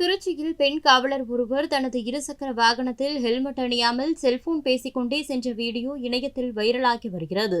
திருச்சியில் பெண் காவலர் ஒருவர் தனது இருசக்கர வாகனத்தில் ஹெல்மெட் அணியாமல் செல்போன் பேசிக்கொண்டே சென்ற வீடியோ இணையத்தில் வைரலாகி வருகிறது.